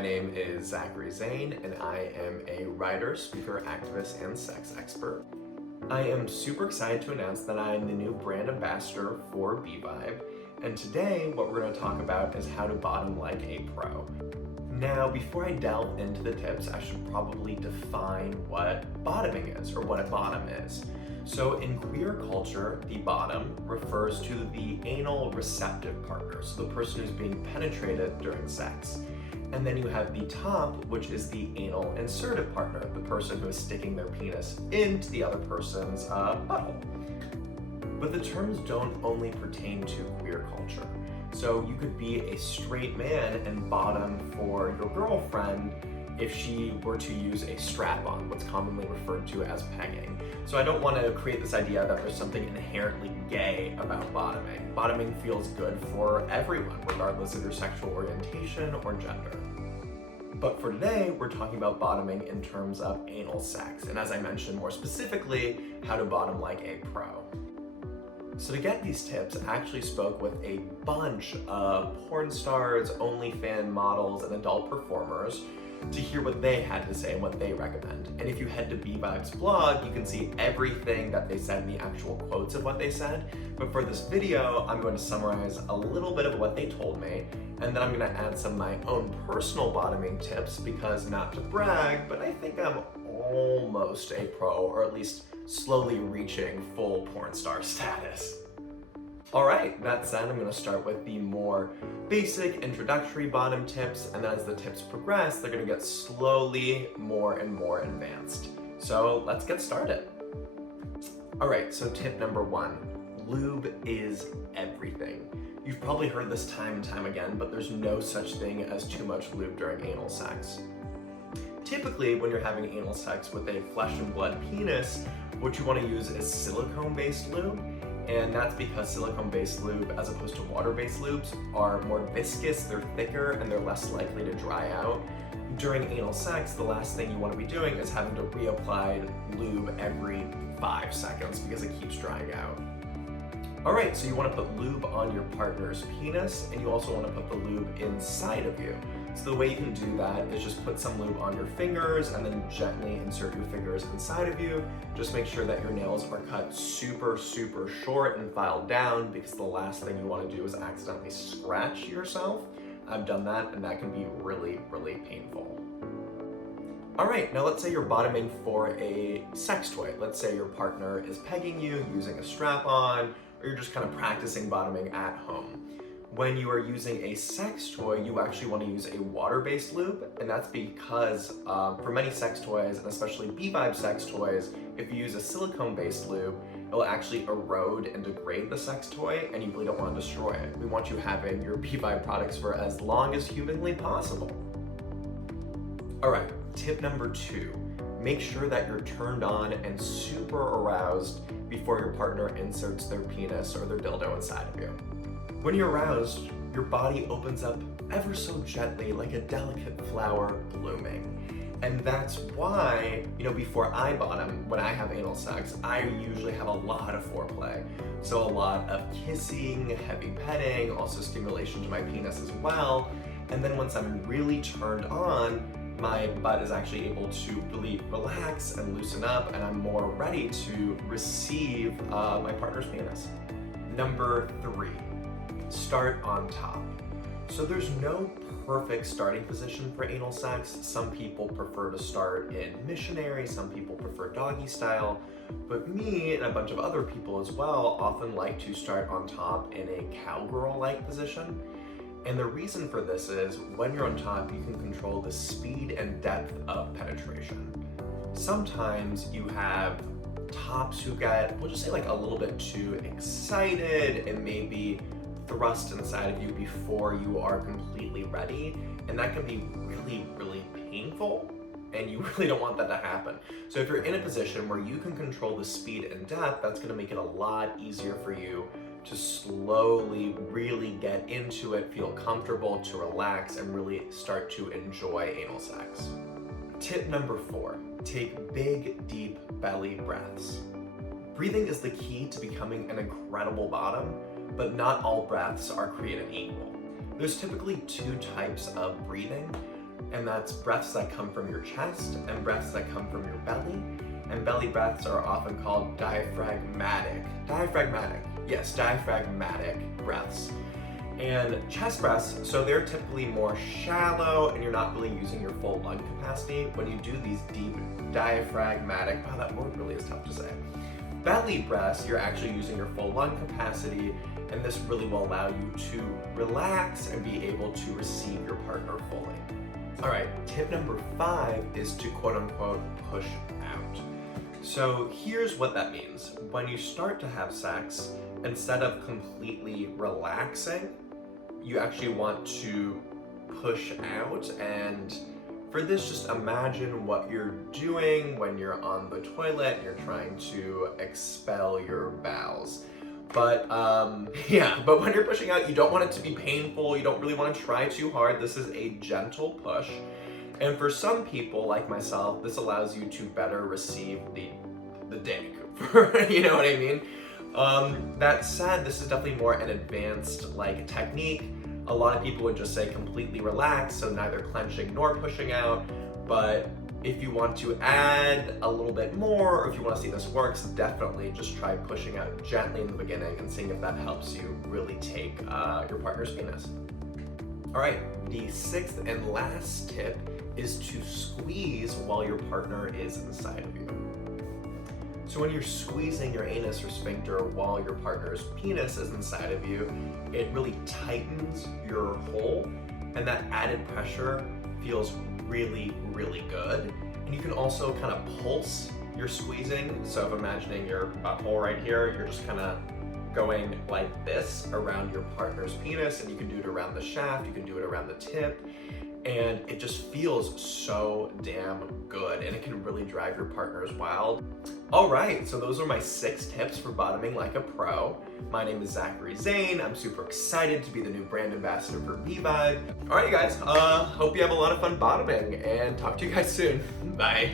My name is Zachary Zane, and I am a writer, speaker, activist, and sex expert. I am super excited to announce that I am the new brand ambassador for BVibe, and today what we're going to talk about is how to bottom like a pro. Now, before I delve into the tips, I should probably define what bottoming is, or what a bottom is. So in queer culture, the bottom refers to the anal receptive partner, so the person who's being penetrated during sex. And then you have the top, which is the anal insertive partner, the person who is sticking their penis into the other person's butthole. But the terms don't only pertain to queer culture. So you could be a straight man and bottom for your girlfriend if she were to use a strap-on, what's commonly referred to as pegging. So I don't want to create this idea that there's something inherently gay about bottoming. Bottoming feels good for everyone, regardless of your sexual orientation or gender. But for today, we're talking about bottoming in terms of anal sex, and as I mentioned more specifically, how to bottom like a pro. So to get these tips, I actually spoke with a bunch of porn stars, OnlyFans models, and adult performers to hear what they had to say and what they recommend. And if you head to BVibe's blog, you can see everything that they said in the actual quotes of what they said. But for this video, I'm going to summarize a little bit of what they told me, and then I'm going to add some of my own personal bottoming tips because, not to brag, but I think I'm almost a pro, or at least slowly reaching full porn star status. All right, that said, I'm going to start with the more basic introductory bottom tips, and then as the tips progress, they're going to get slowly more and more advanced. So let's get started. All right, so tip number 1, lube is everything. You've probably heard this time and time again, but there's no such thing as too much lube during anal sex. Typically, when you're having anal sex with a flesh and blood penis, what you want to use is silicone-based lube. And that's because silicone-based lube, as opposed to water-based lubes, are more viscous, they're thicker, and they're less likely to dry out. During anal sex, the last thing you want to be doing is having to reapply lube every 5 seconds because it keeps drying out. All right, so you want to put lube on your partner's penis, and you also want to put the lube inside of you. So the way you can do that is just put some lube on your fingers and then gently insert your fingers inside of you. Just make sure that your nails are cut super, super short and filed down, because the last thing you want to do is accidentally scratch yourself. I've done that, and that can be really, really painful. All right, now let's say you're bottoming for a sex toy. Let's say your partner is pegging you using a strap-on, or you're just kind of practicing bottoming at home. When you are using a sex toy, you actually want to use a water-based lube, and that's because for many sex toys, and especially BVibe sex toys, if you use a silicone-based lube, it will actually erode and degrade the sex toy, and you really don't want to destroy it. We want you having your BVibe products for as long as humanly possible. All right, tip number 2. Make sure that you're turned on and super aroused before your partner inserts their penis or their dildo inside of you. When you're aroused, your body opens up ever so gently like a delicate flower blooming. And that's why, before I bottom, when I have anal sex, I usually have a lot of foreplay. So a lot of kissing, heavy petting, also stimulation to my penis as well. And then once I'm really turned on, my butt is actually able to really relax and loosen up, and I'm more ready to receive my partner's penis. Number 3. Start on top. So there's no perfect starting position for anal sex. Some people prefer to start in missionary, some people prefer doggy style, but me and a bunch of other people as well often like to start on top in a cowgirl-like position. And the reason for this is when you're on top, you can control the speed and depth of penetration. Sometimes you have tops who get, we'll just say, like a little bit too excited and maybe thrust inside of you before you are completely ready, and that can be really, really painful, and you really don't want that to happen. So if you're in a position where you can control the speed and depth, that's going to make it a lot easier for you to slowly really get into it, feel comfortable, to relax, and really start to enjoy anal sex. Tip number 4, take big, deep belly breaths. Breathing is the key to becoming an incredible bottom, but not all breaths are created equal. There's typically 2 types of breathing. and that's breaths that come from your chest and breaths that come from your belly. And belly breaths are often called diaphragmatic. Yes, diaphragmatic breaths. And chest breaths, so they're typically more shallow and you're not really using your full lung capacity. When you do these deep diaphragmatic, wow, that word really is tough to say. Belly breaths, you're actually using your full lung capacity, and this really will allow you to relax and be able to receive your partner fully. All right, tip number 5 is to quote unquote push out. So here's what that means. When you start to have sex, instead of completely relaxing, you actually want to push out. And for this, just imagine what you're doing when you're on the toilet and you're trying to expel your bowels. But but when you're pushing out, you don't want it to be painful. You don't really want to try too hard. This is a gentle push. And for some people, like myself, this allows you to better receive the dick. You know what I mean? That said, this is definitely more an advanced technique. A lot of people would just say completely relax, so neither clenching nor pushing out. But if you want to add a little bit more, or if you want to see this works, definitely just try pushing out gently in the beginning and seeing if that helps you really take your partner's penis. All right, the 6th and last tip is to squeeze while your partner is inside of you. So when you're squeezing your anus or sphincter while your partner's penis is inside of you, it really tightens your hole, and that added pressure feels really, really good. And you can also kind of pulse your squeezing. So if imagining your butthole right here, you're just kind of going like this around your partner's penis, and you can do it around the shaft, you can do it around the tip, and it just feels so damn good, and it can really drive your partners wild. All right, so those are my 6 tips for bottoming like a pro. My name is Zachary Zane. I'm super excited to be the new brand ambassador for B-Vibe. All right, you guys, hope you have a lot of fun bottoming, and talk to you guys soon. Bye.